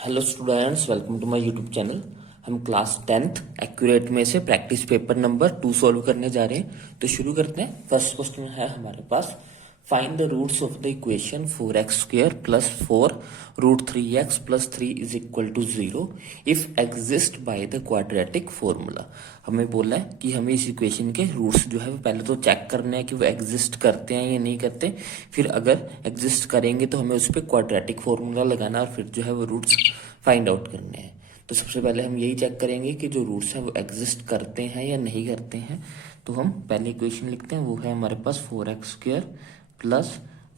Hello students, welcome to my YouTube channel. हम class 10th accurate में से practice paper number 2 solve करने जा रहे हैं। तो शुरू करते हैं। फर्स्ट क्वेश्चन है हमारे पास, find the roots of the equation 4x² plus 4 root 3x plus 3 is equal to 0 if exist by the quadratic formula. हमें बोला है कि हमें इस इक्वेशन के रूट्स जो है वो पहले तो चेक करने हैं कि वो एग्जिस्ट करते हैं या नहीं करते। फिर अगर एग्जिस्ट करेंगे तो हमें उस पर क्वाड्रेटिक फॉर्मूला लगाना और फिर जो है वो रूट्स फाइंड आउट करने हैं। तो सबसे पहले हम यही चेक करेंगे कि जो रूट्स हैं वो एग्जिस्ट करते हैं या नहीं करते हैं। तो हम पहले इक्वेशन लिखते हैं, वो है हमारे पास 4x² plus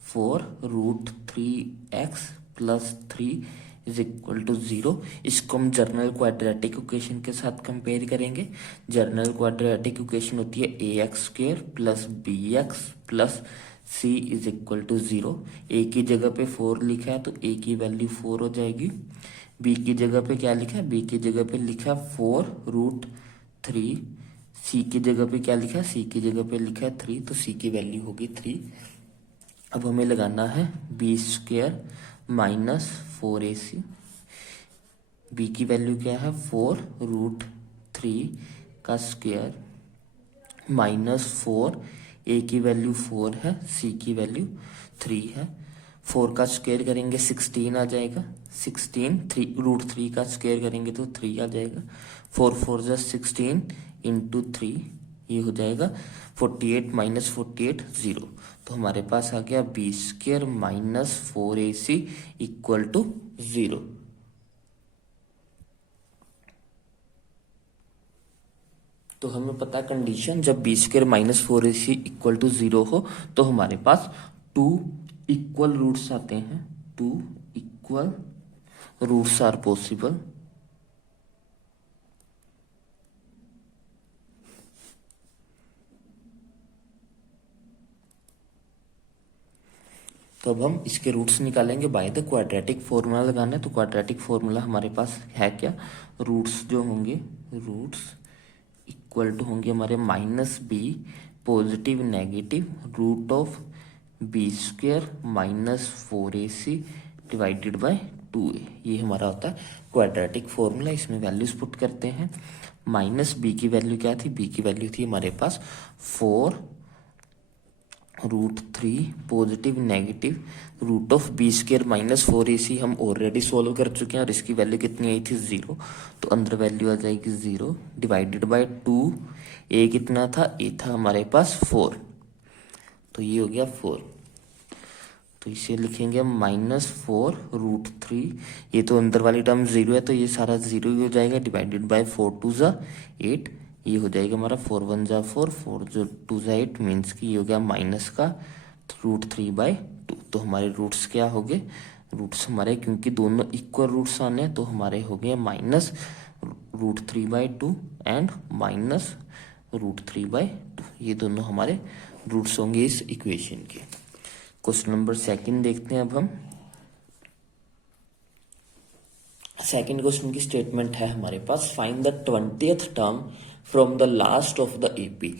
4 root 3x plus 3 is equal to 0। इसको हम जर्नल क्वाड्रेटिक इक्वेशन के साथ कंपेयर करेंगे। जर्नल क्वाड्रेटिक इक्वेशन होती है ax² plus bx plus c is equal to 0। a की जगह पे 4 लिखा है तो a की वैल्यू 4 हो जाएगी। b की जगह पे क्या लिखा है, b की जगह पे लिखा है 4 रूट 3। c की जगह पे क्या लिखा है, c की जगह पे लिखा है 3, तो c की वैल्यू होगी 3। अब हमें लगाना है b² माइनस 4ac। b की वैल्यू क्या है, 4 रूट 3 का स्क्वायर माइनस 4, a की वैल्यू 4 है, c की वैल्यू 3 है। 4 का स्क्वायर करेंगे 16 आ जाएगा। 16 3 रूट 3 का स्क्वायर करेंगे तो 3 आ जाएगा। 4 4 जा 16 इंटू 3, ये हो जाएगा 48 माइनस 48 0। तो हमारे पास आ गया b² minus 4ac equal to 0। तो हमें पता कंडीशन, जब b² minus 4ac equal to 0 हो तो हमारे पास 2 इक्वल रूट्स आते हैं। 2 इक्वल रूट्स आर पॉसिबल। तो अब हम इसके रूट्स निकालेंगे बाय द क्वाड्रेटिक फॉर्मूला लगाना है। तो क्वाड्रेटिक फॉर्मूला हमारे पास है क्या, रूट्स जो होंगे, रूट्स इक्वल टू होंगे हमारे minus b positive negative root of b² minus 4ac divided by 2a। ये हमारा होता है क्वाड्रेटिक फॉर्मूला। इसमें वैल्यूज पुट करते हैं। माइनस b की वैल्यू क्या थी, b की वैल्यू थी हमारे पास 4 root 3 positive negative root of b² minus 4ac। हम ऑलरेडी सोल्व कर चुके हैं और इसकी वैल्यू कितनी आई थी, 0। तो अंदर वैल्यू आ जाएगी 0 डिवाइडेड बाय 2। a कितना था, a था हमारे पास 4, तो ये हो गया 4। तो इसे लिखेंगे हम माइनस 4 रूट 3। ये तो अंदर वाली टर्म 0 है तो ये सारा 0 ही हो जाएगा, डिवाइडेड बाय 4 2 जा 8। ये हो जाएगा हमारा 4 1 जा 4, 4 जो 2 जा 8, मीन्स की ये हो गया माइनस का रूट 3 बाय 2। तो हमारे रूट्स क्या हो गए, रूट्स हमारे, क्योंकि दोनों इक्वल रूट्स आने हैं तो हमारे हो गए minus root 3 by 2 and minus root 3 by 2। ये दोनों हमारे रूट्स होंगे इस इक्वेशन के। क्वेश्चन नंबर सेकंड देखते हैं अब हम। सेकंड क्वेश्चन की स्टेटमेंट है हमारे पास, find the 20th term from the last of the AP.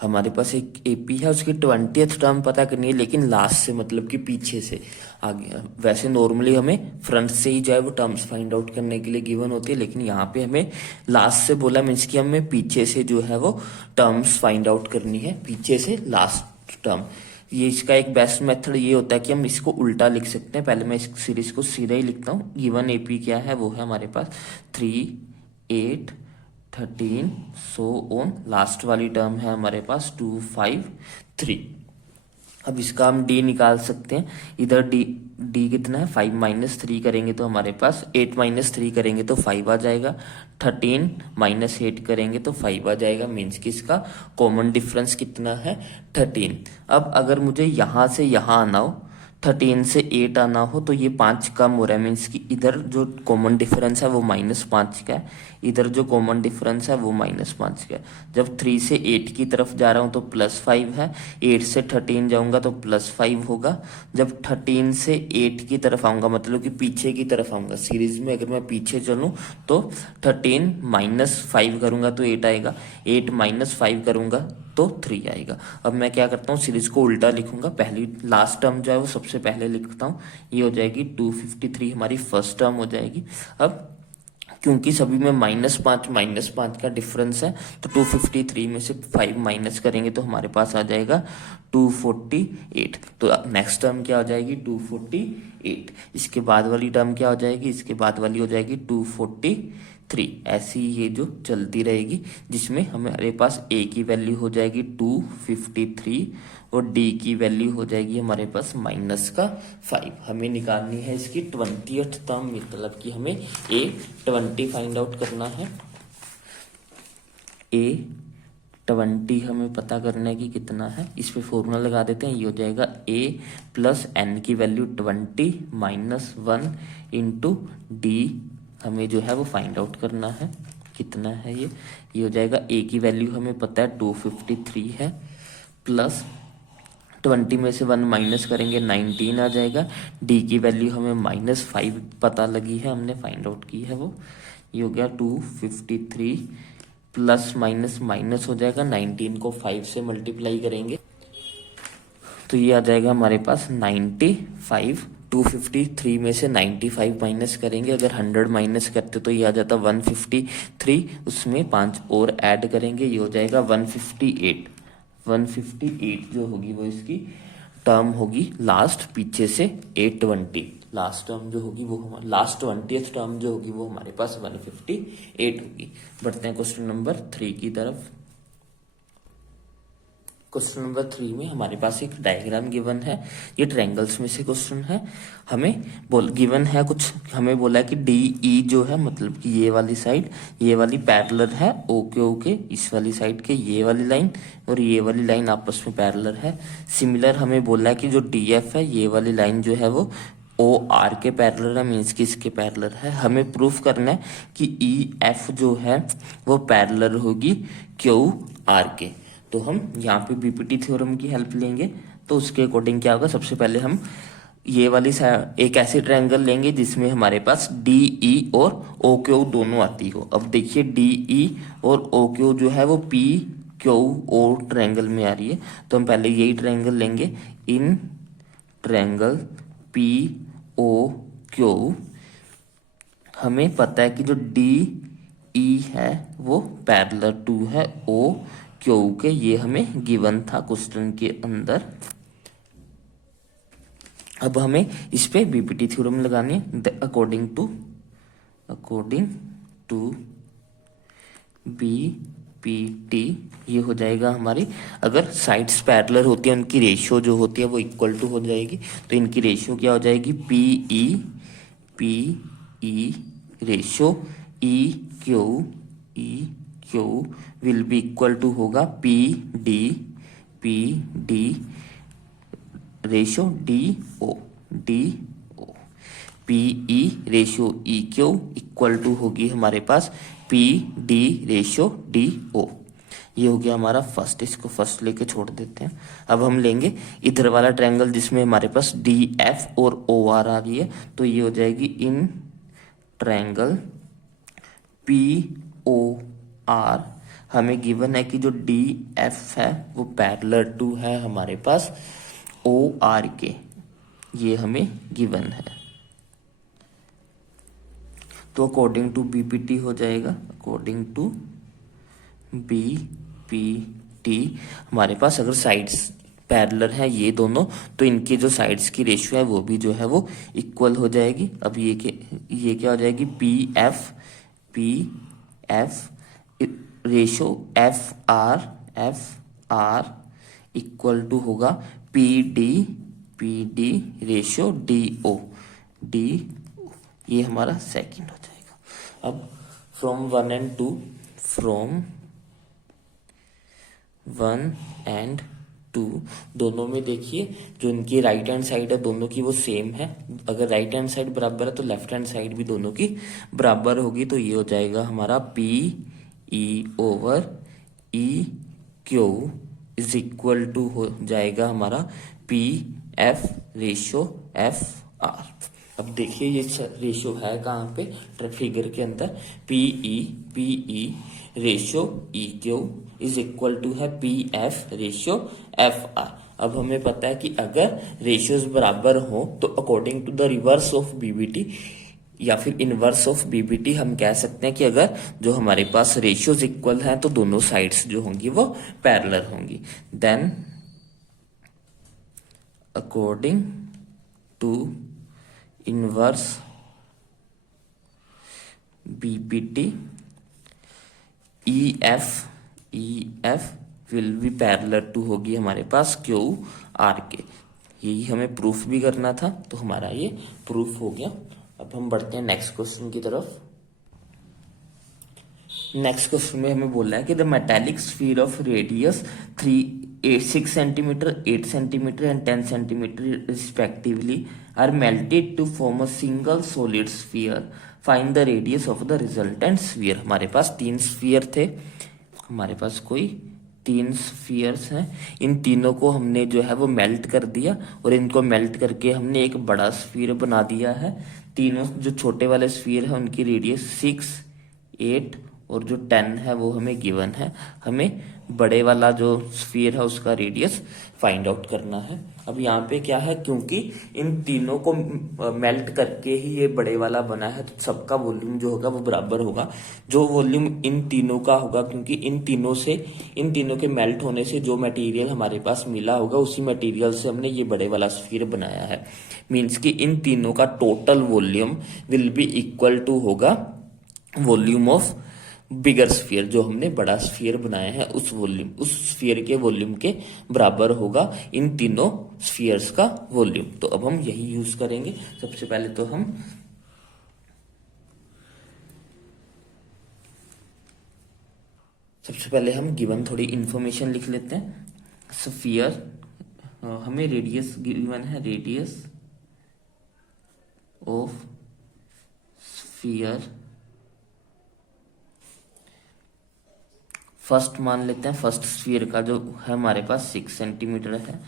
हमारे पास एक एपी है, उसकी 20th टर्म पता करनी है, लेकिन लास्ट से मतलब कि पीछे से आगे। वैसे नॉर्मली हमें फ्रंट से ही जो है वो टर्म्स फाइंड आउट करने के लिए गिवन होती है, लेकिन यहाँ पे हमें लास्ट से बोला, मीन्स कि हमें पीछे से जो है वो टर्म्स फाइंड आउट करनी है, पीछे से लास्ट टर्म। ये इसका एक बेस्ट मेथड ये होता है कि हम इसको उल्टा लिख सकते हैं। पहले मैं इस सीरीज को सीधा ही लिखता हूँ। गिवन एपी क्या है, वो है हमारे पास 3 8 13 सो ऑन। लास्ट वाली टर्म है हमारे पास 2 5 3। अब इसका हम d निकाल सकते हैं। इधर d कितना है, 5 माइनस 3 करेंगे तो हमारे पास 8 माइनस 3 करेंगे तो 5 आ जाएगा। 13 माइनस 8 करेंगे तो 5 आ जाएगा, मीन्स कि इसका कॉमन डिफरेंस कितना है, 13। अब अगर मुझे यहाँ से यहाँ आना हो, 13 से 8 आना हो, तो ये 5 कम हो रहा है, मीन्स कि इधर जो कॉमन डिफरेंस है वो -5 का है, इधर जो कॉमन डिफरेंस है वो -5 का है। जब 3 से 8 की तरफ जा रहा हूँ तो +5 है, 8 से 13 जाऊंगा तो +5 होगा। जब 13 से 8 की तरफ आऊंगा, मतलब कि पीछे की तरफ आऊंगा, सीरीज में अगर मैं पीछे चलूं तो 13 -5 करूंगा तो 8 आएगा, 8 -5 करूंगा तो 3 आएगा। अब मैं क्या करता हूँ, सीरीज को उल्टा लिखूंगा। पहली लास्ट टर्म जो है वो सबसे सबसे पहले लिखता हूँ, ये हो जाएगी 253 हमारी फर्स्ट टर्म हो जाएगी। अब क्योंकि सभी में -5 का डिफरेंस है तो 253 में से 5 माइनस करेंगे तो हमारे पास आ जाएगा 248। तो नेक्स्ट टर्म क्या हो जाएगी 248। इसके बाद वाली टर्म क्या हो जाएगी, इसके बाद वाली हो जाएगी 243। ऐसी ये जो चलती रहेगी, जिसमें हमारे पास ए की वैल्यू हो जाएगी 253 और डी की वैल्यू हो जाएगी हमारे पास -5। हमें निकालनी है इसकी 20th टर्म, मतलब कि हमें A20 फाइंड आउट करना है। A20 हमें पता करना है कि कितना है। इस पे फॉर्मूला लगा देते हैं, ये हो जाएगा A प्लस n की वैल्यू 20 -1 इंटू डी, हमें जो है वो फाइंड आउट करना है कितना है ये हो जाएगा A की वैल्यू हमें पता है 253 है, प्लस 20 में से 1 माइनस करेंगे 19 आ जाएगा। डी की वैल्यू हमें -5 पता लगी है, हमने फाइंड आउट की है वो, ये हो गया 253 प्लस माइनस हो जाएगा, 19 को 5 से मल्टीप्लाई करेंगे तो ये आ जाएगा हमारे पास 95। 253 में से 95 माइनस करेंगे, अगर 100 माइनस करते तो ये आ जाता 153, उसमें 5 और ऐड करेंगे, ये हो जाएगा 158। 158 जो होगी वो इसकी टर्म होगी लास्ट पीछे से 820। लास्ट टर्म जो होगी वो हमारे लास्ट 20th टर्म जो होगी वो हमारे पास 158 होगी। बढ़ते हैं क्वेश्चन नंबर 3 की तरफ। क्वेश्चन नंबर 3 में हमारे पास एक डायग्राम गिवन है, ये ट्रायंगल्स में से क्वेश्चन है। हमें गिवन है कुछ, हमें बोला है कि डी ई जो है, मतलब कि ये वाली साइड, ये वाली पैरेलल है ओके इस वाली साइड के, ये वाली लाइन और ये वाली लाइन आपस में पैरेलल है। सिमिलर हमें बोला है कि जो डी एफ है, ये वाली लाइन जो है वो ओ आर के पैरेलल है, मीन्स कि इसके पैरेलल है। हमें प्रूफ करना है कि ई एफ जो है वो पैरेलल होगी क्यू आर के। तो हम यहाँ पे बीपीटी थ्योरम की हेल्प लेंगे। तो उसके अकॉर्डिंग क्या होगा, सबसे पहले हम ये वाली एक ऐसे ट्रायंगल लेंगे जिसमें हमारे पास डी ई और ओ क्यू दोनों आती हो। अब देखिए डी ई और ओ क्यू जो है वो पी क्यू ओ ट्रायंगल में आ रही है, तो हम पहले यही ट्रायंगल लेंगे। In triangle P O Q हमें पता है कि जो डी ई है वो पैरेलल टू है ओ क्यू के, ये हमें गिवन था क्वेश्चन के अंदर। अब हमें इस पे बीपीटी थ्योरम लगानी है। अकॉर्डिंग टू बीपीटी ये हो जाएगा हमारी, अगर साइड्स पैरेलल होती है उनकी रेशियो जो होती है वो इक्वल टू हो जाएगी। तो इनकी रेशियो क्या हो जाएगी, P E ratio E Q will be equal to होगा P D ratio D O P E ratio E Q equal to होगी हमारे पास P D ratio D O. ये हो गया हमारा फर्स्ट, इसको फर्स्ट लेके छोड़ देते हैं। अब हम लेंगे इधर वाला ट्रायंगल जिसमें हमारे पास डी एफ और ओ आर आ रही है, तो ये हो जाएगी in triangle P O R हमें गिवन है कि जो डी एफ है वो पैरेलल टू है हमारे पास ओ आर के, ये हमें गिवन है। तो अकॉर्डिंग टू बीपीटी हो जाएगा, अकॉर्डिंग टू बीपीटी हमारे पास अगर साइड्स पैरेलल है ये दोनों, तो इनके जो साइड्स की रेशियो है वो भी जो है वो इक्वल हो जाएगी। अब ये क्या हो जाएगी, P F ratio F R equal to होगा P D ratio D O. ये हमारा सेकंड हो जाएगा। अब फ्रॉम 1 एंड 2 दोनों में देखिए जो इनकी राइट हैंड साइड है दोनों की वो सेम है। अगर राइट हैंड साइड बराबर है तो लेफ्ट हैंड साइड भी दोनों की बराबर होगी। तो ये हो जाएगा हमारा P E over E Q is equal to हो जाएगा हमारा P F ratio F R. अब देखिए ये रेशियो है कहाँ पे, फिगर के अंदर, P E ratio E Q is equal to है P F ratio F R. अब हमें पता है कि अगर रेशियोज बराबर हो तो according to the reverse of BBT या फिर इनवर्स ऑफ बीबीटी हम कह सकते हैं कि अगर जो हमारे पास रेशियोज इक्वल हैं तो दोनों साइड्स जो होंगी वो पैरेलल होंगी। Then according to inverse BPT E F will be parallel to होगी हमारे पास क्यू आर के। यही हमें प्रूफ भी करना था, तो हमारा ये प्रूफ हो गया। अब हम बढ़ते हैं नेक्स्ट क्वेश्चन की तरफ। नेक्स्ट क्वेश्चन में हमें बोला है कि the metallic sphere of radius 6 centimetre, 8 centimetre and 10 centimetre respectively are melted to form a single solid sphere, find the radius of the resultant sphere. हमारे पास 3 स्फीयर थे, हमारे पास कोई 3 स्फीयर्स हैं। इन तीनों को हमने जो है वो मेल्ट कर दिया और इनको मेल्ट करके हमने एक बड़ा स्फीयर बना दिया है। तीनों जो छोटे वाले स्फीयर है उनकी रेडियस 6, 8 और जो 10 है वो हमें गिवन है। हमें बड़े वाला जो स्फीयर है उसका रेडियस फाइंड आउट करना है। अब यहाँ पे क्या है, क्योंकि इन तीनों को मेल्ट करके ही ये बड़े वाला बना है तो सबका वॉल्यूम जो होगा वो बराबर होगा। जो वॉल्यूम इन तीनों का होगा, क्योंकि इन तीनों के मेल्ट होने से जो मटेरियल हमारे पास मिला होगा उसी मटेरियल से हमने ये बड़े वाला स्फीयर बनाया है। मीन्स कि इन तीनों का total volume will be equal to होगा वॉल्यूम ऑफ बिगर स्फीयर। जो हमने बड़ा स्फीयर बनाया है उस स्फीयर के वॉल्यूम के बराबर होगा इन तीनों स्फीयर्स का वॉल्यूम। तो अब हम यही यूज करेंगे। सबसे पहले हम गिवन थोड़ी इंफॉर्मेशन लिख लेते हैं। स्फीयर, हमें रेडियस गिवन है, रेडियस ऑफ स्फीयर फर्स्ट मान लेते हैं। फर्स्ट स्फीयर का जो है हमारे पास 6 सेंटीमीटर है।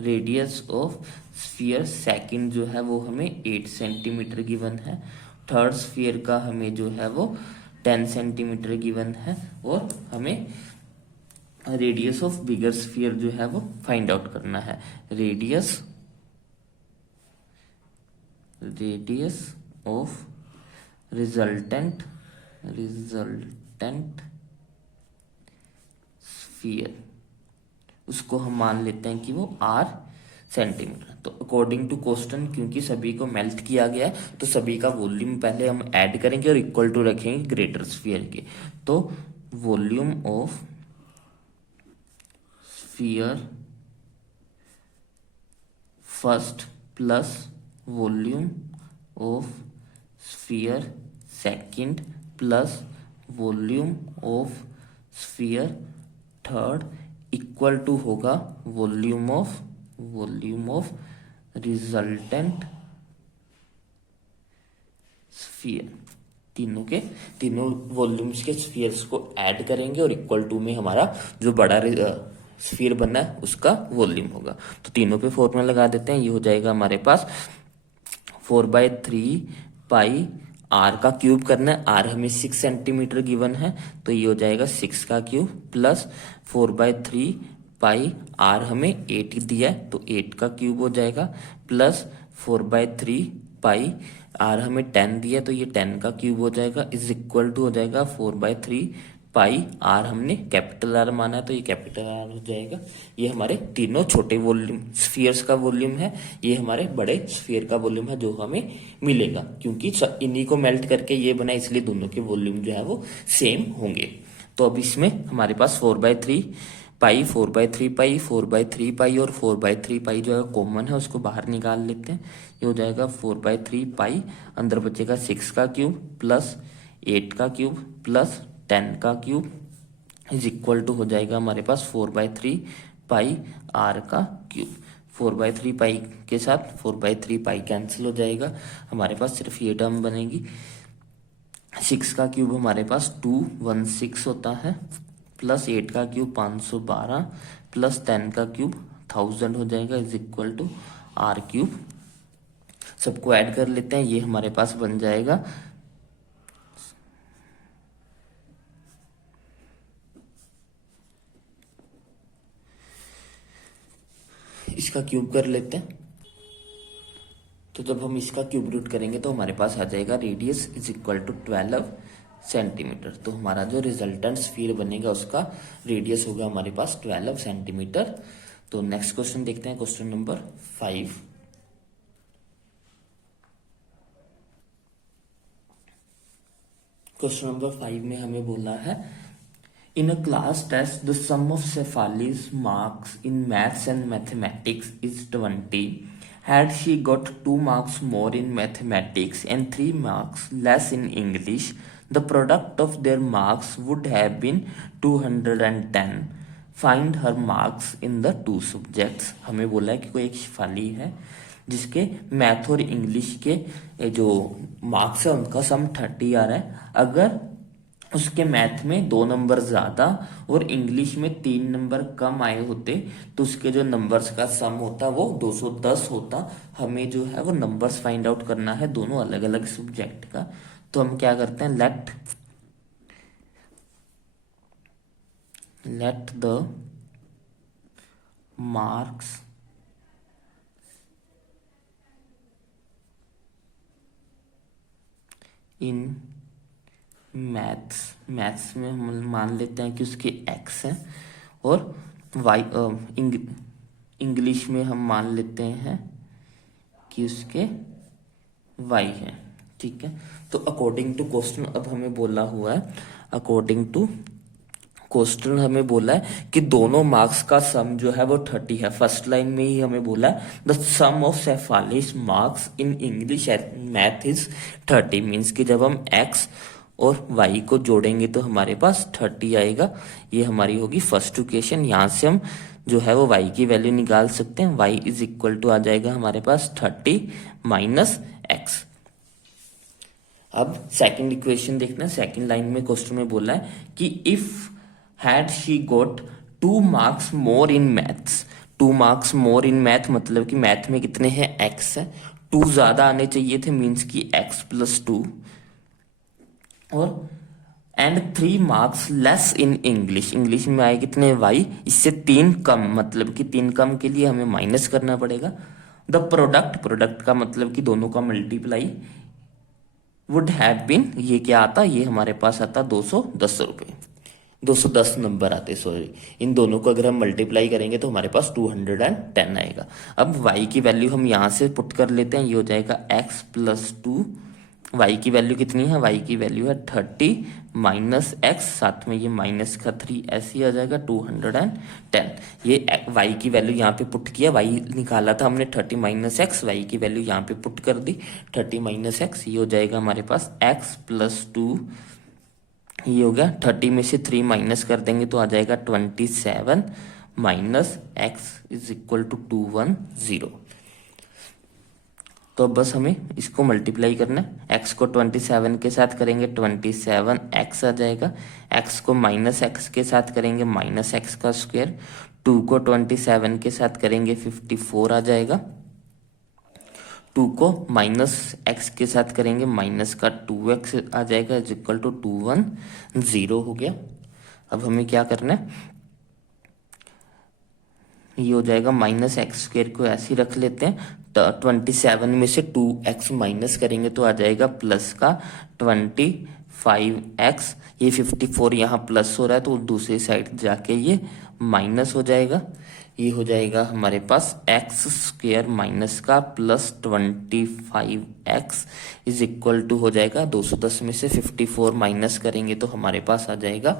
रेडियस ऑफ स्फीयर सेकंड जो है वो हमें 8 सेंटीमीटर गिवन है। थर्ड स्फीयर का हमें जो है वो 10 सेंटीमीटर गिवन है। और हमें रेडियस ऑफ बिगर स्फीयर जो है वो फाइंड आउट करना है। रेडियस ऑफ रिजल्टेंट स्फीयर, उसको हम मान लेते हैं कि वो r सेंटीमीटर। तो अकॉर्डिंग टू क्वेश्चन, क्योंकि सभी को मेल्ट किया गया है तो सभी का वॉल्यूम पहले हम ऐड करेंगे और इक्वल टू रखेंगे ग्रेटर स्फीयर के। तो volume of sphere first plus volume of sphere second plus volume of sphere third equal to होगा वॉल्यूम ऑफ रिजल्टेंट स्फीयर। तीनों वॉल्यूम्स के स्फीयर्स को ऐड करेंगे और इक्वल टू में हमारा जो बड़ा स्फीयर बनना है उसका वॉल्यूम होगा। तो तीनों पे फॉर्मूला लगा देते हैं। ये हो जाएगा हमारे पास 4/3 पाई आर का क्यूब करना है। आर हमें 6 सेंटीमीटर गिवन है तो ये हो जाएगा 6 का क्यूब प्लस 4/3 पाई आर हमें 8 दिया है तो 8 का क्यूब हो जाएगा प्लस 4/3 पाई आर हमें 10 दिया है तो ये 10 का क्यूब हो जाएगा इज इक्वल टू हो जाएगा 4/3 पाई आर हमने कैपिटल आर माना है तो ये कैपिटल आर हो जाएगा। ये हमारे तीनों छोटे वॉल्यूम स्फीयर्स का वॉल्यूम है, ये हमारे बड़े स्फीयर का वॉल्यूम है जो हमें मिलेगा। क्योंकि इन्हीं को मेल्ट करके ये बना इसलिए दोनों के वॉल्यूम जो है वो सेम होंगे। तो अब इसमें हमारे पास 4/3 पाई 4/3 पाई 4/3 पाई और 4/3 पाई जो है कॉमन है उसको बाहर निकाल लेते हैं। ये हो जाएगा 4/3 पाई, अंदर बचेगा 6 का क्यूब प्लस 8 का क्यूब प्लस 10 का क्यूब इज इक्वल टू हो जाएगा हमारे पास 4/3 पाई आर का क्यूब। 4/3 पाई के साथ 4/3 पाई कैंसिल हो जाएगा, हमारे पास सिर्फ ये टर्म बनेगी। 6 का क्यूब हमारे पास 216 होता है प्लस 8 का क्यूब 512 प्लस 10 का क्यूब 1000 हो जाएगा is equal to R cube. सबको ऐड कर लेते हैं, ये हमारे पास बन जाएगा 6 इसका क्यूब कर लेते हैं। तो जब हम इसका क्यूब रूट करेंगे तो हमारे पास आ जाएगा radius is equal to 12 centimetre. तो हमारा जो रिजल्टेंट स्फीयर बनेगा उसका रेडियस होगा हमारे पास 12 सेंटीमीटर। तो नेक्स्ट क्वेश्चन देखते हैं, क्वेश्चन नंबर 5। क्वेश्चन नंबर 5 में हमें बोला है in a class test the sum of Shefali's marks in maths and mathematics is 20. Had she got 2 marks more in mathematics and 3 marks less in English, the product of their marks would have been 210. Find her marks in the 2 subjects. हमें बोला है कि कोई एक शेफाली है जिसके math और English के जो मार्क्स है उनका सम 30 आ रहा है। अगर उसके मैथ में 2 नंबर ज्यादा और इंग्लिश में 3 नंबर कम आए होते तो उसके जो नंबर्स का सम होता वो 210 होता। हमें जो है वो नंबर्स फाइंड आउट करना है दोनों अलग अलग सब्जेक्ट का। तो हम क्या करते हैं, let the marks in maths में हम मान लेते हैं कि उसके x है और वाई इंग्लिश में हम मान लेते हैं कि उसके y है। ठीक है, तो अकॉर्डिंग टू क्वेश्चन अब हमें बोला हुआ है, अकॉर्डिंग टू क्वेश्चन हमें बोला है कि दोनों मार्क्स का सम जो है वो 30 है। फर्स्ट लाइन में ही हमें बोला है the sum of Shefali's marks in English math is 30। Means कि जब हम x और y को जोड़ेंगे तो हमारे पास 30 आएगा। ये हमारी होगी फर्स्ट इक्वेशन। यहाँ से हम जो है वो y की वैल्यू निकाल सकते हैं। y इज इक्वल टू आ जाएगा हमारे पास 30 माइनस x। अब सेकंड इक्वेशन देखना है। सेकंड लाइन में क्वेश्चन में बोला है कि if had she got 2 marks more in maths. 2 marks more in math मतलब कि मैथ में कितने हैं, x है। 2 ज्यादा आने चाहिए थे, मीन्स की x प्लस 2 और and 3 marks less in English. English में आए कितने, y। इससे 3 कम, मतलब कि 3 कम के लिए हमें माइनस करना पड़ेगा। द प्रोडक्ट का मतलब कि दोनों का मल्टीप्लाई वुड हैव बीन, ये क्या आता, ये हमारे पास आता 210 रुपए, 210 नंबर आते, सॉरी। इन दोनों को अगर हम मल्टीप्लाई करेंगे तो हमारे पास 210 आएगा। अब y की वैल्यू हम यहां से पुट कर लेते हैं, ये हो जाएगा x प्लस 2। y की वैल्यू कितनी है, y की वैल्यू है 30 माइनस x, साथ में ये माइनस का 3, ऐसे ही आ जाएगा 210। ये y की वैल्यू यहाँ पे पुट किया, y निकाला था हमने 30 माइनस x, y की वैल्यू यहाँ पे पुट कर दी 30 माइनस x। ये हो जाएगा हमारे पास x प्लस 2, ये हो गया 30 में से 3 माइनस कर देंगे तो आ जाएगा 27 minus x is equal to 210। तो बस हमें इसको मल्टीप्लाई करना है। x को 27 के साथ करेंगे 27x आ जाएगा, x को माइनस x के साथ करेंगे माइनस x का स्क्वायर, 2 को 27 के साथ करेंगे 54 आ जाएगा, 2 को माइनस x के साथ करेंगे माइनस का 2x आ जाएगा इज इक्वल टू 210 हो गया। अब हमें क्या करना है, ये हो जाएगा माइनस एक्स स्क्वायर को ऐसे ही रख लेते हैं। 27 में से 2x माइनस करेंगे तो आ जाएगा प्लस का 25x। ये 54 यहाँ प्लस हो रहा है तो दूसरी साइड जाके ये माइनस हो जाएगा। ये हो जाएगा हमारे पास एक्स स्क्वायर माइनस का plus 25x is equal to हो जाएगा 210 में से 54 माइनस करेंगे तो हमारे पास आ जाएगा,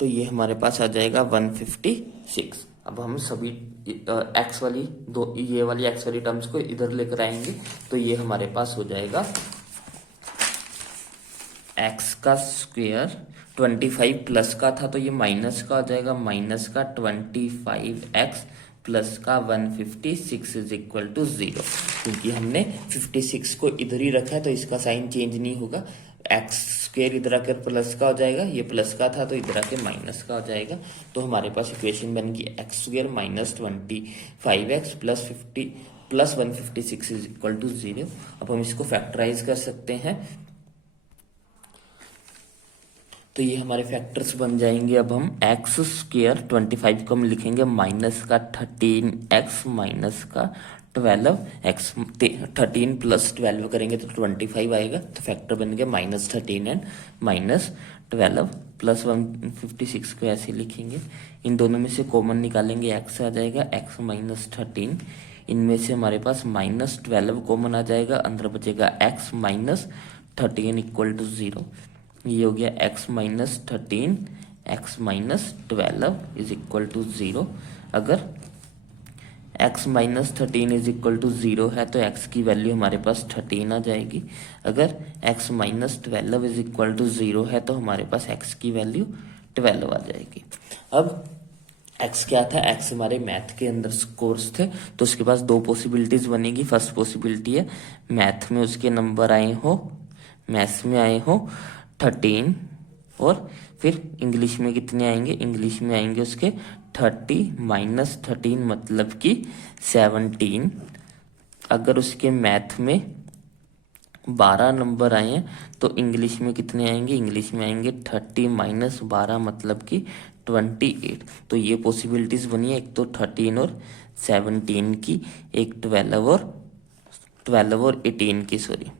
तो ये हमारे पास आ जाएगा 156। अब हम सभी एक्स वाली ये वाली एक्स वाली टर्म्स को इधर लेकर आएंगे तो ये हमारे पास हो जाएगा एक्स का स्क्वायर 25 प्लस का था तो ये माइनस का हो जाएगा, माइनस का 25x प्लस का 156 इज इक्वल टू 0। क्योंकि हमने 56 को इधर ही रखा है तो इसका साइन चेंज नहीं होगा। एक्स स्क्वायर इधर आकर प्लस का हो जाएगा, ये प्लस का था तो इधर आके माइनस का हो जाएगा। तो हमारे पास इक्वेशन बन गई x square minus 25x plus 156 is equal to 0। अब हम इसको फैक्टराइज कर सकते हैं तो ये हमारे फैक्टर्स बन जाएंगे। अब हम एक्स स्क्वेयर 25 को हम लिखेंगे माइनस का 13x माइनस का 12x, 13 प्लस 12 करेंगे तो 25 आएगा। तो फैक्टर बन गया -13 एंड -12 प्लस 156 को ऐसे लिखेंगे। इन दोनों में से कॉमन निकालेंगे, x आ जाएगा x माइनस 13, इनमें से हमारे पास -12 कॉमन आ जाएगा, अंदर बचेगा x माइनस 13 इक्वल टू 0। ये हो गया x minus 13 x minus 12 is equal to 0। अगर x minus 13 is equal to 0 है तो x की वैल्यू हमारे पास 13 आ जाएगी। अगर x minus 12 is equal to 0 है तो हमारे पास x की वैल्यू 12 आ जाएगी। अब x क्या था, x हमारे मैथ के अंदर कोर्स थे, तो उसके पास दो पॉसिबिलिटीज बनेगी। फर्स्ट पॉसिबिलिटी है मैथ में उसके नंबर आए हो, मैथ्स में आए हो 13, और फिर इंग्लिश में कितने आएंगे, इंग्लिश में आएंगे उसके 30 माइनस 13 मतलब कि 17। अगर उसके मैथ में 12 नंबर आए हैं तो इंग्लिश में कितने आएंगे, इंग्लिश में आएंगे 30 माइनस 12 मतलब कि 28। तो ये पॉसिबिलिटीज बनी है, एक तो 13 और 17 की, एक 12 और 18 की, सॉरी।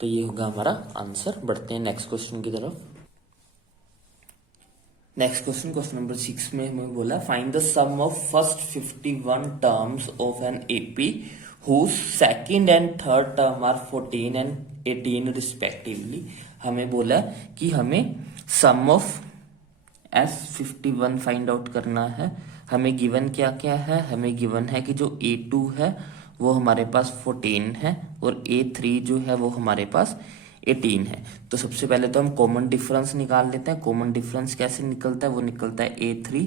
तो ये होगा हमारा आंसर। बढ़ते हैं नेक्स्ट क्वेश्चन की तरफ। नेक्स्ट क्वेश्चन, क्वेश्चन नंबर 6 में हमें बोला find the sum of first 51 terms of an AP whose second and third term are 14 and 18 respectively. हमें बोला कि हमें सम ऑफ S51 फाइंड आउट करना है। हमें गिवन क्या क्या है, हमें गिवन है कि जो A2 है वो हमारे पास 14 है और A3 जो है वो हमारे पास 18 है। तो सबसे पहले तो हम कॉमन डिफरेंस निकाल लेते हैं। कॉमन डिफरेंस कैसे निकलता है, वो निकलता है A3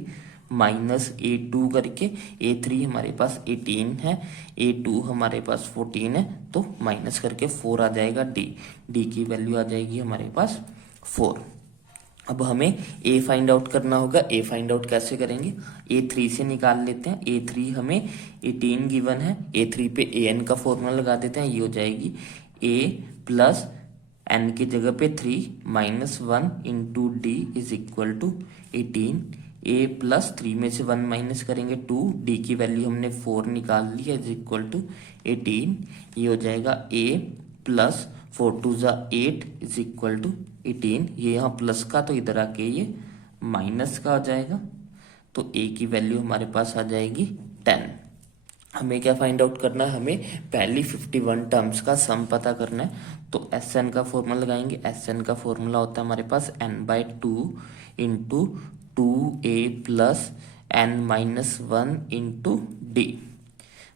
माइनस A2 करके। A3 हमारे पास 18 है, A2 हमारे पास 14 है, तो माइनस करके 4 आ जाएगा। D की वैल्यू आ जाएगी हमारे पास 4। अब हमें A फाइंड आउट करना होगा। A फाइंड आउट कैसे करेंगे, A3 से निकाल लेते हैं। A3 हमें 18 गिवन है, A3 पे AN का फॉर्मूला लगा देते हैं। ये हो जाएगी A प्लस N की जगह पे 3 minus 1 into D is equal to 18। A plus 3 में से 1 माइनस करेंगे 2, D की वैल्यू हमने 4 निकाल ली है, इज इक्वल टू 18। ये हो जाएगा A प्लस 4 2 जा 8 इज इक्वल टू 18। ये यहाँ प्लस का तो इधर आके ये माइनस का आ जाएगा, तो A की वैल्यू हमारे पास आ जाएगी 10। हमें क्या फाइंड आउट करना है, हमें पहली 51 टर्म्स का सम पता करना है। तो SN का फॉर्मूला लगाएंगे। SN का फॉर्मूला होता है हमारे पास n/2 into 2A plus n minus 1 into D।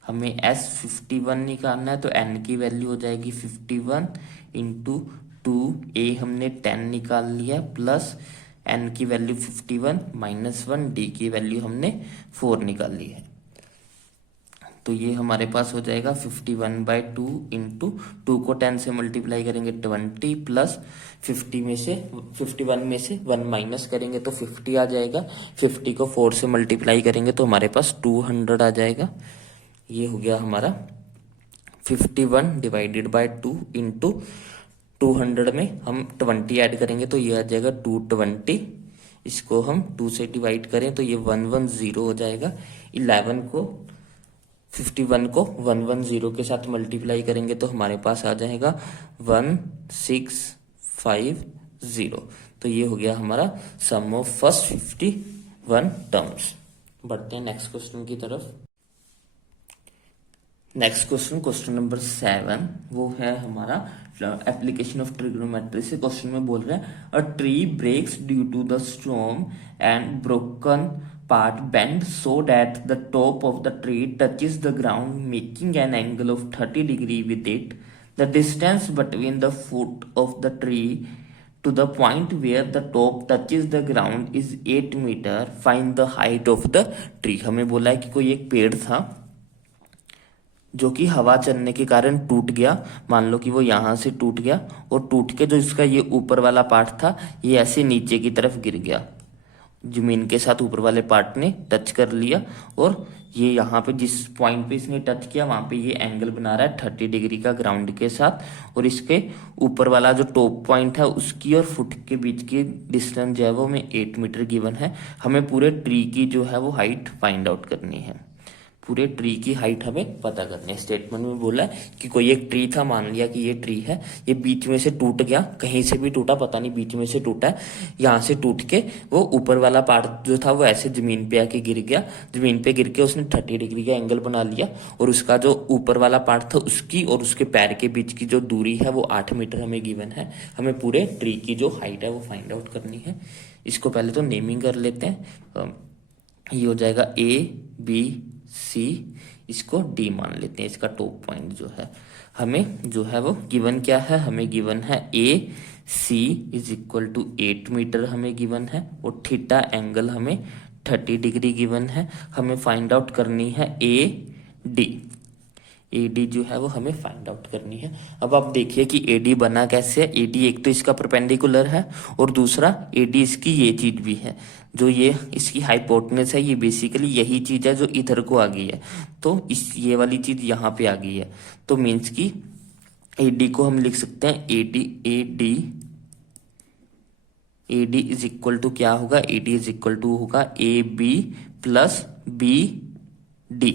हमें S51 निकालना है, तो n की वैल्यू हो जाएगी 51 इंटू 2A हमने 10 निकाल लिया, प्लस n की वैल्यू 51 माइनस 1, D की वैल्यू हमने 4 निकाल ली है। तो ये हमारे पास हो जाएगा 51/2 इंटू 2 को 10 से मल्टीप्लाई करेंगे 20, प्लस 51 में से 1 माइनस करेंगे तो 50 आ जाएगा। 50 को 4 से मल्टीप्लाई करेंगे तो हमारे पास 200 आ जाएगा। ये हो गया हमारा 51 डिवाइडेड बाय 2 इंटू 200 में हम 20 ऐड करेंगे तो ये आ जाएगा 220। इसको हम 2 से डिवाइड करें तो ये 110 हो जाएगा। 51 को 110 के साथ मल्टीप्लाई करेंगे तो हमारे पास आ जाएगा 1650। तो ये हो गया हमारा सम ऑफ फर्स्ट 51 टर्म्स। बढ़ते हैं नेक्स्ट क्वेश्चन की तरफ। नेक्स्ट क्वेश्चन, क्वेश्चन नंबर 7, वो है हमारा एप्लीकेशन ऑफ ट्रिग्नोमेट्री से। क्वेश्चन में बोल रहे हैं a tree breaks due to the storm and broken part bend so that the top of the tree touches the ground, making an angle of 30 degree with it. The distance between the foot of the tree to the point where the top touches the ground is 8 meter. Find the height of the tree. हमें बोला है कि कोई एक पेड़ था जो कि हवा चलने के कारण टूट गया। मान लो कि वो यहाँ से टूट गया और टूट के जो इसका ये ऊपर वाला पार्ट था ये ऐसे नीचे की तरफ गिर गया, जमीन के साथ ऊपर वाले पार्ट ने टच कर लिया और ये यहाँ पे जिस पॉइंट पे इसने टच किया वहां पे ये एंगल बना रहा है 30 डिग्री का ग्राउंड के साथ, और इसके ऊपर वाला जो टॉप पॉइंट है उसकी और फुट के बीच की डिस्टेंस जो है वो हमें 8 मीटर गिवन है। हमें पूरे ट्री की जो है वो हाइट फाइंड आउट करनी है, पूरे ट्री की हाइट हमें पता करनी है। स्टेटमेंट में बोला है कि कोई एक ट्री था, मान लिया कि ये ट्री है, ये बीच में से टूट गया, कहीं से भी टूटा पता नहीं, बीच में से टूटा है, यहाँ से टूट के वो ऊपर वाला पार्ट जो था वो ऐसे जमीन पे आके गिर गया, जमीन पे गिर के उसने 30 डिग्री का एंगल बना लिया, और उसका जो ऊपर वाला पार्ट था उसकी और उसके पैर के बीच की जो दूरी है वो 8 मीटर हमें गिवन है। हमें पूरे ट्री की जो हाइट है वो फाइंड आउट करनी है। इसको पहले तो नेमिंग कर लेते हैं। ये हो जाएगा ABC, इसको D मान लेते हैं, इसका टॉप पॉइंट जो है। हमें जो है वो गिवन क्या है, हमें गिवन है AC is equal to 8 metre हमें गिवन है, और थीटा एंगल हमें 30 डिग्री गिवन है। हमें फाइंड आउट करनी है AD जो है वो हमें फाइंड आउट करनी है। अब आप देखिए कि AD बना कैसे है। AD एक तो इसका परपेंडिकुलर है, और दूसरा AD इसकी ये चीज भी है, जो ये इसकी हाइपोटेनस है, ये बेसिकली यही चीज है जो इधर को आ गई है, तो इस ये वाली चीज यहाँ पे आ गई है। तो मीन्स की AD को हम लिख सकते हैं AD इज इक्वल टू क्या होगा, AD इज इक्वल टू होगा AB plus BD,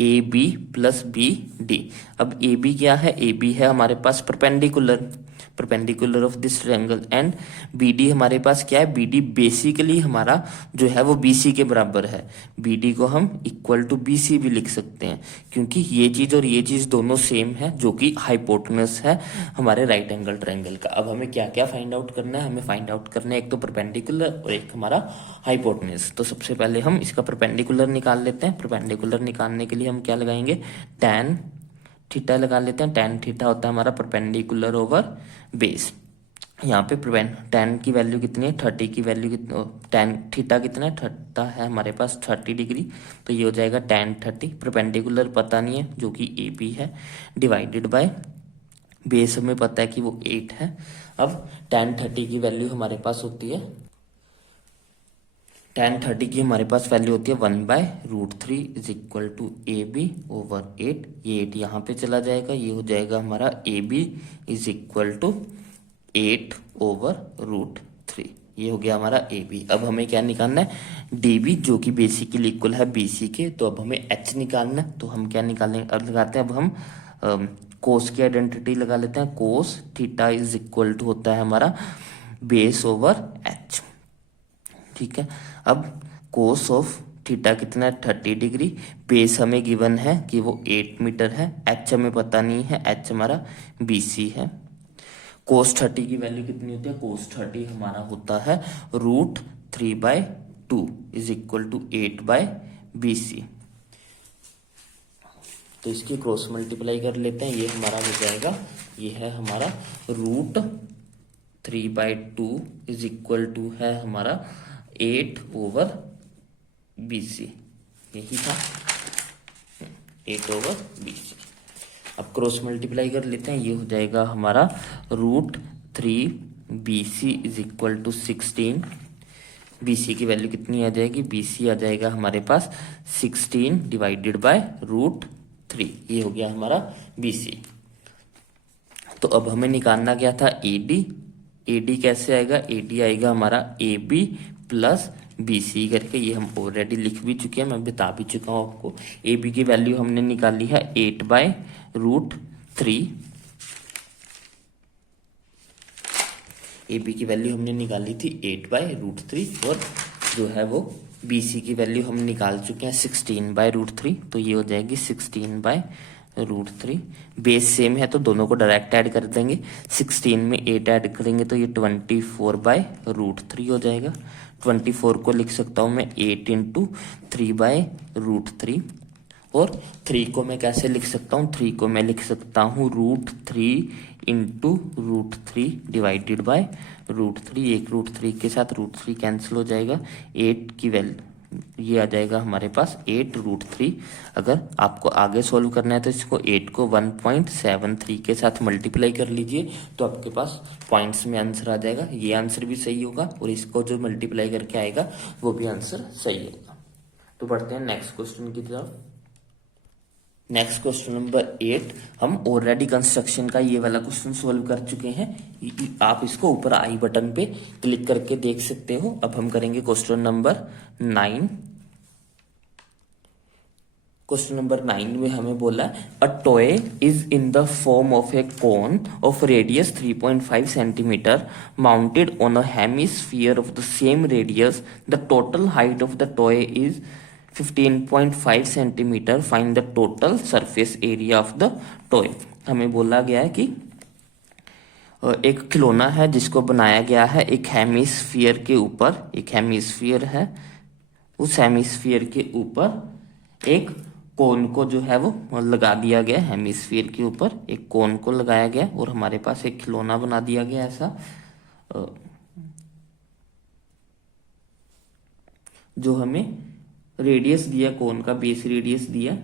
AB plus BD। अब AB क्या है, AB है हमारे पास perpendicular of this triangle, and BD हमारे पास क्या है, BD बेसिकली हमारा जो है वो BC के बराबर है। BD को हम इक्वल टू BC भी लिख सकते हैं, क्योंकि ये चीज और ये चीज दोनों सेम है, जो कि हाइपोटेनस है हमारे राइट एंगल ट्रायंगल का। अब हमें क्या क्या फाइंड आउट करना है, हमें फाइंड आउट करना है एक तो परपेंडिकुलर और एक हमारा हाइपोटेनस। तो सबसे पहले हम इसका परपेंडिकुलर निकाल लेते हैं। परपेंडिकुलर निकालने के लिए हम क्या लगाएंगे, tan थीटा लगा लेते हैं। tan थीटा होता है हमारा परपेंडिकुलर ओवर बेस। यहाँ पे tan की वैल्यू कितनी है, 30 की वैल्यू कितनी, tan थीटा कितना है, थीटा है हमारे पास 30 डिग्री, तो ये हो जाएगा tan 30। परपेंडिकुलर पता नहीं है जो कि AB है, डिवाइडेड बाय बेस हमें पता है कि वो 8 है। अब tan 30 की वैल्यू हमारे पास होती है, tan 30 की हमारे पास वैल्यू होती है 1/√3 is equal to AB over 8। ये 8 यहाँ पे चला जाएगा, ये हो जाएगा हमारा AB इज इक्वल टू 8/√3। ये हो गया हमारा AB। अब हमें क्या निकालना है, DB, जो कि बेसिकली इक्वल है BC के। तो अब हमें H निकालना है, तो हम क्या निकालेंगे, अब लगाते हैं, अब हम कोस की आइडेंटिटी लगा लेते हैं। Cos theta is equal to होता है हमारा बेस ओवर H, ठीक है। अब कोस ऑफ थीटा कितना है, 30 डिग्री, बेस हमें गिवन है कि वो 8 मीटर है, H हमें पता नहीं है, H हमारा BC है। कोस 30 की वैल्यू कितनी होती है, कोस 30 हमारा होता है √3/2 इज इक्वल टू 8/BC। तो इसकी क्रॉस मल्टीप्लाई कर लेते हैं, ये हमारा हो जाएगा, ये है हमारा √3/2 इज इक्वल टू है हमारा 8/BC, यही था 8/BC। अब क्रॉस मल्टीप्लाई कर लेते हैं, ये हो जाएगा हमारा √3BC is equal to 16। BC की वैल्यू कितनी आ जाएगी, BC आ जाएगा हमारे पास 16 डिवाइडेड बाय √3, ये हो गया हमारा BC। तो अब हमें निकालना क्या था, AD कैसे आएगा, AD आएगा हमारा AB प्लस BC करके, ये हम ऑलरेडी लिख भी चुके हैं, मैं बता भी चुका हूं आपको। AB की वैल्यू हमने निकाली है 8/√3, AB की वैल्यू हमने निकाली थी 8/√3, और जो है वो BC की वैल्यू हम निकाल चुके हैं 16/√3, तो ये हो जाएगी 16/√3। बेस सेम है तो दोनों को डायरेक्ट ऐड कर देंगे, 16 में 8 ऐड करेंगे तो ये 24/√3 हो जाएगा। 24 को लिख सकता हूं मैं 8 इंटू 3/√3, और 3 को मैं कैसे लिख सकता हूँ, 3 को मैं लिख सकता हूँ √3 इंटू √3 डिवाइडेड बाय √3। एक √3 के साथ √3 कैंसिल हो जाएगा, 8 की वैल्यू ये आ जाएगा हमारे पास 8√3। अगर आपको आगे सॉल्व करना है तो इसको 8 को 1.73 के साथ मल्टीप्लाई कर लीजिए, तो आपके पास पॉइंट्स में आंसर आ जाएगा। ये आंसर भी सही होगा और इसको जो मल्टीप्लाई करके आएगा वो भी आंसर सही होगा। तो बढ़ते हैं नेक्स्ट क्वेश्चन की तरफ। नेक्स्ट क्वेश्चन नंबर 8, हम ऑलरेडी कंस्ट्रक्शन का ये वाला क्वेश्चन सोल्व कर चुके हैं। आप इसको ऊपर आई बटन पे क्लिक करके देख सकते हो। अब हम करेंगे क्वेश्चन नंबर 9। क्वेश्चन नंबर 9 में हमें बोला a toy is in the form of A cone of radius 3.5 centimetre mounted on a hemisphere of the same radius. The total height of the toy is 15.5 centimetre. Find the total surface area of the toy. हमें बोला गया है कि एक खिलौना है जिसको बनाया गया है एक हेमिस्फीयर के ऊपर। एक हेमिस्फीयर है, उस हेमिस्फीयर के ऊपर एक कोन को जो है वो लगा दिया गया। हेमिस्फीयर के ऊपर एक कोन को लगाया गया और हमारे पास एक खिलौना बना दिया गया ऐसा, जो हमें रेडियस दिया, कोन का बेस रेडियस दिया।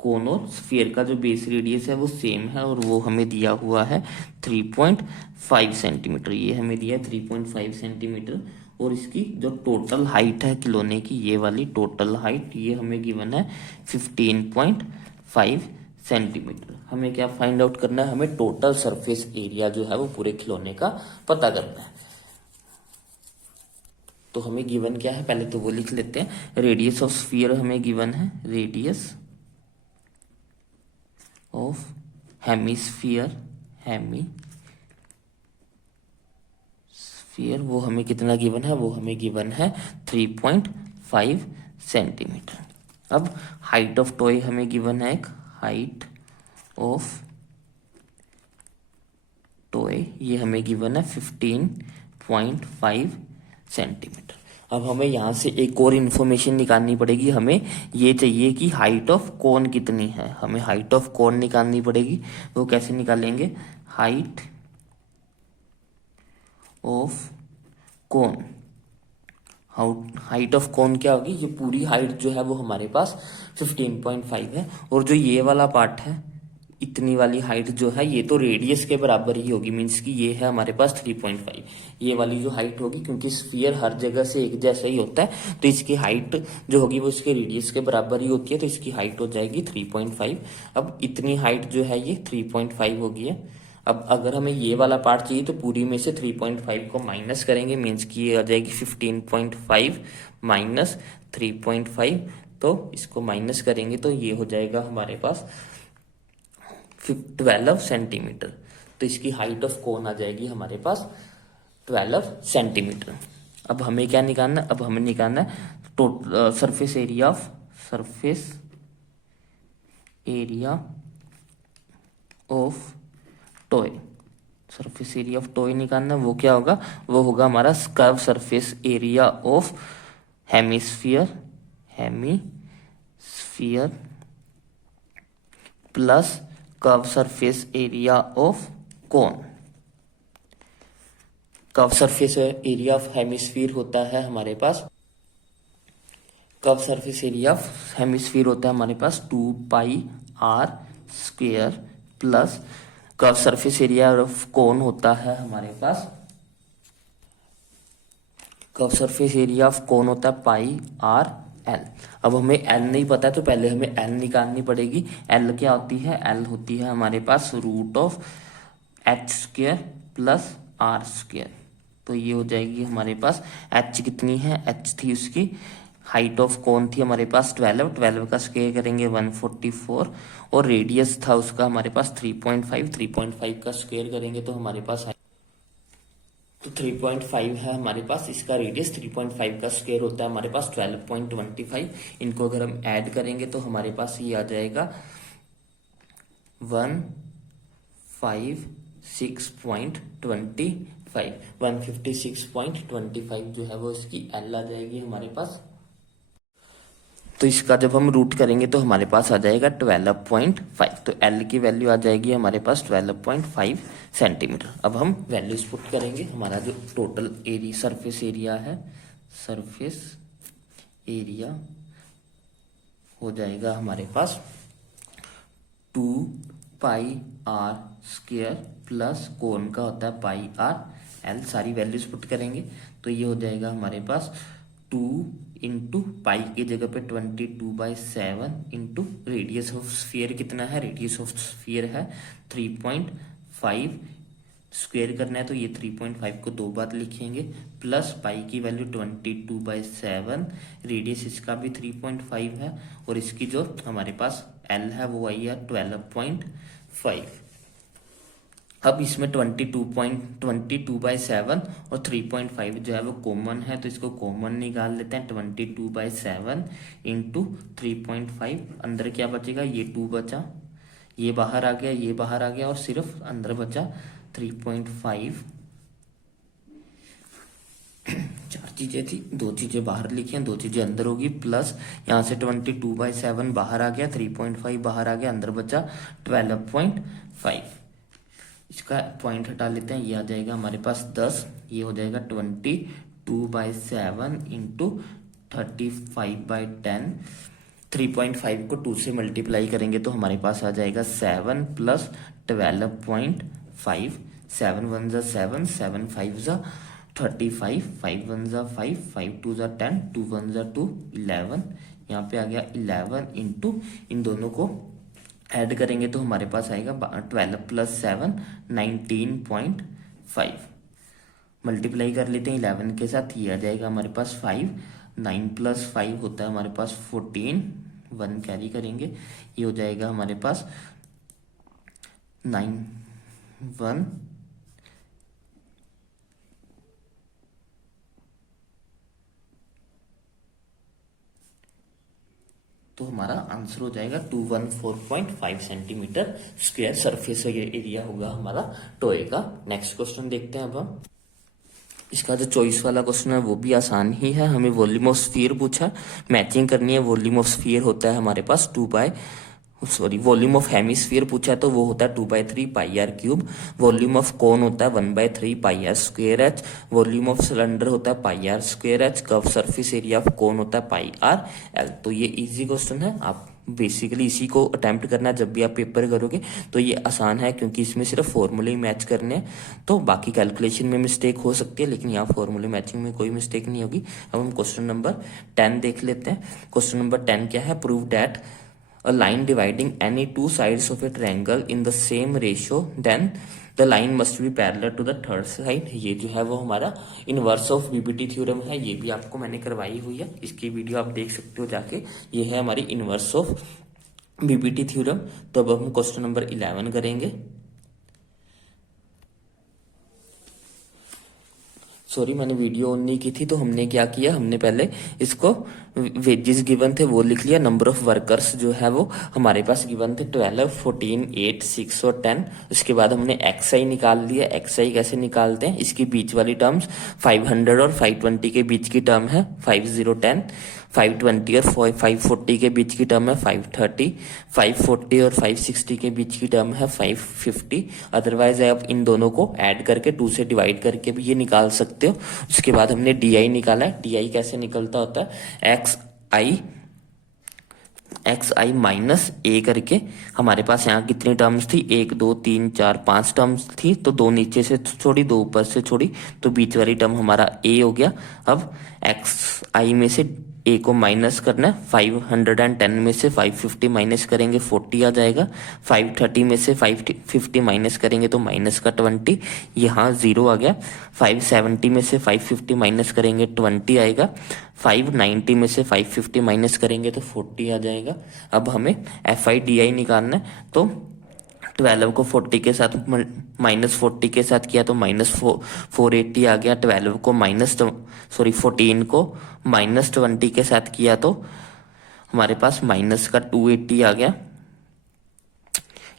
कोन और स्फीयर का जो बेस रेडियस है वो सेम है और वो हमें दिया हुआ है 3.5 सेंटीमीटर। ये हमें दिया 3.5 सेंटीमीटर। और इसकी जो टोटल हाइट है खिलौने की, ये वाली टोटल हाइट, ये हमें गिवन है 15.5 सेंटीमीटर। हमें क्या फाइंड आउट करना है? हमें टोटल सरफेस एरिया जो है वो पूरे खिलौने का पता करना है। तो हमें गिवन क्या है, पहले तो वो लिख लेते हैं। रेडियस ऑफ स्फीयर हमें गिवन है, रेडियस ऑफ हेमिस्फीयर, हेमिस्फीयर वो हमें कितना गिवन है? वो हमें गिवन है 3.5 सेंटीमीटर। अब हाइट ऑफ टॉय हमें गिवन है, एक हाइट ऑफ टॉय ये हमें गिवन है 15.5 सेंटीमीटर। अब हमें यहां से एक और इंफॉर्मेशन निकालनी पड़ेगी। हमें ये चाहिए कि हाइट ऑफ कोन कितनी है। हमें हाइट ऑफ कोन निकालनी पड़ेगी। वो कैसे निकालेंगे? Height of cone, height of cone क्या होगी? ये पूरी हाइट जो है वो हमारे पास 15.5 है और जो ये वाला पार्ट है, इतनी वाली हाइट जो है ये तो रेडियस के बराबर ही होगी। मींस कि ये है हमारे पास 3.5। ये वाली जो हाइट होगी, क्योंकि स्फीयर हर जगह से एक जैसा ही होता है, तो इसकी हाइट जो होगी वो इसके रेडियस के बराबर ही होती है। तो इसकी हाइट हो जाएगी 3.5। अब इतनी हाइट जो है ये 3.5 होगी है। अब अगर हमें ये वाला पार्ट चाहिए तो पूरी में से 3.5 को माइनस करेंगे। मीन्स की ये आ जाएगी 15.5 माइनस 3.5। तो इसको माइनस करेंगे तो ये हो जाएगा हमारे पास 12 सेंटीमीटर। तो इसकी हाइट ऑफ कोन आ जाएगी हमारे पास 12 सेंटीमीटर। अब हमें क्या निकालना है? अब हमें निकालना है surface area of toy. Surface area of toy निकालना, वो क्या होगा? वो होगा हमारा curve surface area of hemisphere plus curve surface area of cone. Curve surface area of hemisphere होता है हमारे पास, curve surface area of hemisphere होता है हमारे पास 2πr² plus curve surface area of cone होता है हमारे पास, curve surface area of cone होता है πrl। अब हमें एल नहीं पता है तो पहले हमें एल निकालनी पड़ेगी। एल क्या होती है? एल होती है हमारे पास √h² प्लस r²। तो ये हो जाएगी हमारे पास, h कितनी है? h थी उसकी, हाइट ऑफ कोन थी हमारे पास 12 का स्क्वायर करेंगे 144 और रेडियस था उसका हमारे पास 3.5 का स्क्वायर करेंगे तो हमारे पास तो 3.5 है हमारे पास। इसका रेडियस 3.5 का स्क्वायर होता है हमारे पास 12.25। इनको अगर हम ऐड करेंगे तो हमारे पास ये आ जाएगा 156.25 जो है वो इसकी एल आ जाएगी हमारे पास। तो इसका जब हम रूट करेंगे तो हमारे पास आ जाएगा 12.5। तो एल की वैल्यू आ जाएगी हमारे पास 12.5 सेंटीमीटर। अब हम वैल्यूज पुट करेंगे। हमारा जो टोटल एरिया सरफेस एरिया है, सरफेस एरिया हो जाएगा हमारे पास 2πr² प्लस कोन का होता है πrl। सारी वैल्यूज पुट करेंगे तो ये हो जाएगा हमारे पास 2 इंटू पाई की जगह पे 22/7 इंटू रेडियस ऑफ स्फीयर कितना है, रेडियस ऑफ स्फीयर है 3.5, स्क्वायर करना है तो ये 3.5 को दो बार लिखेंगे, प्लस पाई की वैल्यू 22/7, रेडियस इसका भी 3.5 है, और इसकी जो हमारे पास एल है वो आई है 12.5। अब इसमें 22/7 और 3.5 जो है वो कॉमन है, तो इसको कॉमन निकाल लेते हैं। 22/7 इंटू 3.5, अंदर क्या बचेगा, ये 2 बचा, ये बाहर आ गया, ये बाहर आ गया, और सिर्फ अंदर बचा 3.5। चार चीजें थी, दो चीजें बाहर लिखी हैं, दो चीजें अंदर होगी, प्लस यहाँ से 22/7 बाहर आ गया, 3.5 बाहर आ गया, अंदर बचा 12.5। इसका पॉइंट हटा लेते हैं, ये आ जाएगा हमारे पास 10, ये हो जाएगा 22/7 इंटू 35/10। 3.5 को 2 से मल्टीप्लाई करेंगे तो हमारे पास आ जाएगा 7 प्लस 12.5। 7 1 जा 7, 7 5 जा 35, 5 1 जा 5, 5 2 जा 10, 2 1 जा 2, 11। यहाँ पे आ गया 11 इंटू, इन दोनों को ऐड करेंगे तो हमारे पास आएगा 12 प्लस 7 19.5। मल्टीप्लाई कर लेते हैं 11 के साथ, ये आ जाएगा हमारे पास 5, 9 प्लस 5 होता है हमारे पास 14, 1 कैरी करेंगे, ये हो जाएगा हमारे पास 9 1। तो हमारा आंसर हो जाएगा 214.5 सेंटीमीटर स्क्वायर सरफेस एरिया होगा हमारा टोए का। नेक्स्ट क्वेश्चन देखते हैं अब हम। इसका जो चॉइस वाला क्वेश्चन है वो भी आसान ही है, हमें वॉल्यूम ऑफ स्फीयर पूछा, मैचिंग करनी है। वॉल्यूम ऑफ स्फीयर होता है हमारे पास वॉल्यूम ऑफ हेमिस्फीयर पूछा है तो वो होता है 2/3 pi r cube. Volume of cone होता है 1/3 pi r square h. Volume of cylinder होता है pi r square h. Curve surface area of cone होता है पाई आर एल। तो ये इजी क्वेश्चन है, आप बेसिकली इसी को अटेम्प्ट करना जब भी आप पेपर करोगे, तो ये आसान है क्योंकि इसमें सिर्फ फॉर्मूले ही मैच करने हैं। तो बाकी कैलकुलेशन में मिस्टेक हो सकती है, लेकिन यहाँ फॉर्मूले मैचिंग में कोई मिस्टेक नहीं होगी। अब हम क्वेश्चन नंबर 10 देख लेते हैं। क्वेश्चन नंबर 10 क्या है, prove that a line dividing any two sides of a triangle in the same ratio, then the line must be parallel to the third side। ये जो है वो हमारा इनवर्स ऑफ बीबीटी थ्योरम है, ये भी आपको मैंने करवाई हुई है, इसकी वीडियो आप देख सकते हो जाके। ये है हमारी इनवर्स ऑफ बीबीटी थ्योरम। तो अब हम क्वेश्चन नंबर 11 करेंगे। सॉरी, मैंने वीडियो ऑन नहीं की थी, तो हमने क्या किया, हमने पहले इसको वेजेस गिवन थे वो लिख लिया। नंबर ऑफ वर्कर्स जो है वो हमारे पास गिवन थे 12, 14, 8, 6 और 10। उसके बाद हमने एक्सआई निकाल लिया। एक्सआई कैसे निकालते हैं, इसकी बीच वाली टर्म्स 500 और 520 के बीच की टर्म है 5010, 520 और 540 के बीच की टर्म है 530, 540 और 560 के बीच की टर्म है 550। अदरवाइज आप इन दोनों को ऐड करके 2 से डिवाइड करके भी ये निकाल सकते हो। उसके बाद हमने डीआई निकाला है। डीआई कैसे निकलता होता है, एक्स आई माइनस ए करके। हमारे पास यहाँ कितनी टर्म्स थी, 1 2 3 4 5 टर्म्स थी, तो 2 नीचे से छोड़ी, 2 ऊपर से छोड़ी, तो बीच वाली टर्म हमारा ए हो गया। अब एक्स आई में से ए को माइनस करना है। 510 में से 550 माइनस करेंगे 40 आ जाएगा। 530 में से 550 माइनस करेंगे तो माइनस का 20, यहाँ 0 आ गया। 570 में से 550 माइनस करेंगे 20 आएगा। 590 में से 550 माइनस करेंगे तो 40 आ जाएगा। अब हमें FIDI निकालना है, तो 12 को 40 के साथ -40 के साथ किया तो -480 आ गया। 14 को -20 के साथ किया तो हमारे पास माइनस का 280 आ गया।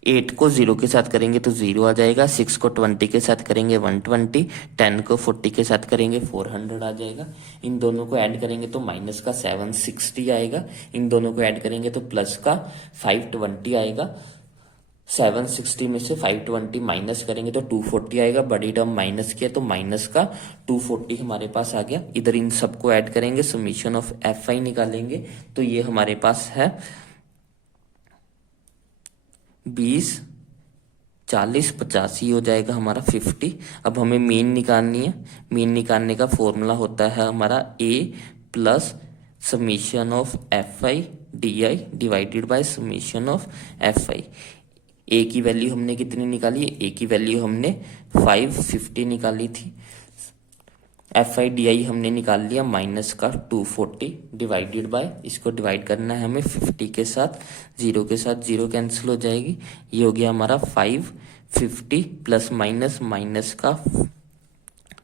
8 को 0 के साथ करेंगे तो 0 आ जाएगा। 6 को 20 के साथ करेंगे 120, 10 को 40 के साथ करेंगे 400 आ जाएगा। इन दोनों को ऐड करेंगे तो माइनस का 760 आएगा। इन दोनों को ऐड करेंगे तो प्लस का 520 आएगा। 760 में से 520 माइनस करेंगे तो 240 आएगा। बड़ी टर्म माइनस किया तो माइनस का 240 हमारे पास आ गया। इधर इन सबको ऐड करेंगे, समीशन ऑफ FI निकालेंगे तो ये हमारे पास है 20, 40, 85 हो जाएगा हमारा 50। अब हमें मीन निकालनी है। मीन निकालने का फॉर्मूला होता है हमारा A plus summation of F I D I divided by summation of F I. A की वैल्यू हमने कितनी निकाली है, ए की वैल्यू हमने 550 निकाली थी। एफ आई डी आई हमने निकाल लिया माइनस का 240 डिवाइडेड बाय, इसको डिवाइड करना है हमें 50 के साथ, जीरो के साथ जीरो कैंसिल हो जाएगी। ये हो गया हमारा 550 प्लस माइनस माइनस का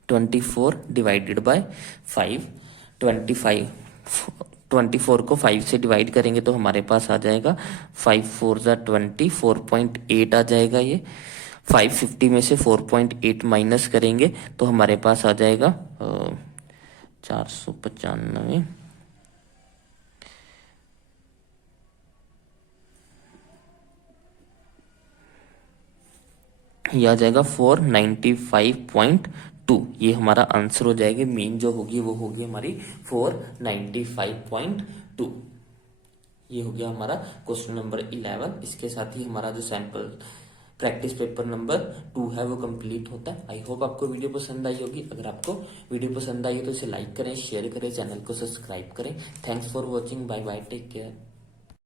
24 डिवाइडेड बाय 24 को 5 से डिवाइड करेंगे तो हमारे पास आ जाएगा 5 4 जा 20, 4.8 आ जाएगा। ये 550 में से 4.8 माइनस करेंगे तो हमारे पास आ जाएगा 495, ये आ जाएगा 495.2। ये हमारा आंसर हो जाएगा। मीन जो होगी वो होगी हमारी 495.2। ये हो गया हमारा क्वेश्चन नंबर 11। इसके साथ ही हमारा जो सैंपल प्रैक्टिस पेपर नंबर 2 है वो कंप्लीट होता है। आई होप आपको वीडियो पसंद आई होगी। अगर आपको वीडियो पसंद आई तो इसे लाइक करें, शेयर करें, चैनल को सब्सक्राइब करें। Thanks for watching, bye bye, take care.